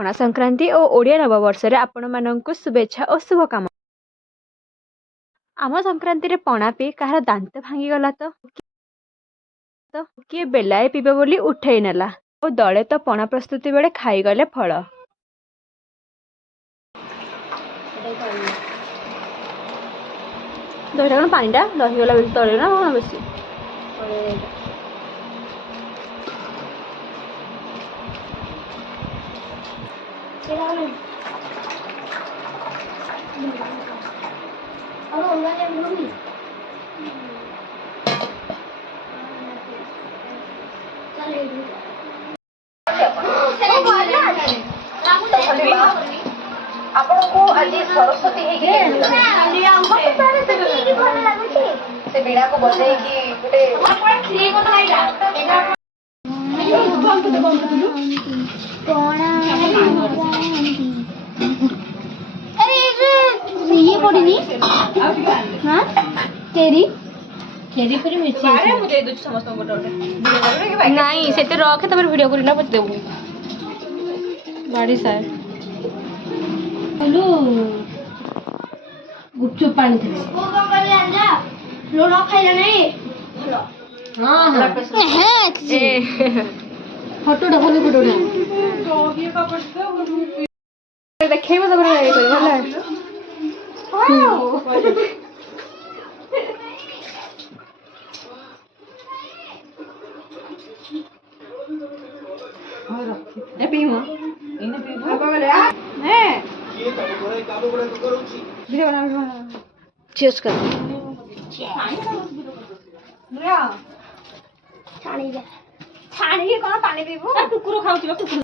पणा संक्रांति और ओडिया नववर्ष आपण मानक शुभेच्छा और शुभकामना। आम संक्रांति रे पणा पी कहार दांत भांगीगला तो किए बेलाए पीबे बोली उठेई नेला और दले तो पणा प्रस्तुति बेले खाईगले फल। दहीटा कौन पानीटा दहीगला बेल तले ना कौन बेसी आपको आज सरस्वती से बीड़ा को बजाई कि ये पड़नी हाँ चेरी चेरी पर मिर्ची मुझे दूध समस्त नहीं से रखे तब वीडियो करना पच देबू बाड़ी सार हेलो गुपचुप पानी थे को कंपनी आजा लो न खाइला नहीं हां हां फोटो डबल फोटो देखेबो तब ये कर भला ए पीवा इने पीवा ने वीडियो बना चीज कर छाणी जा छाणी के कोन पानी पीबो कुकुर खाउची कुकुर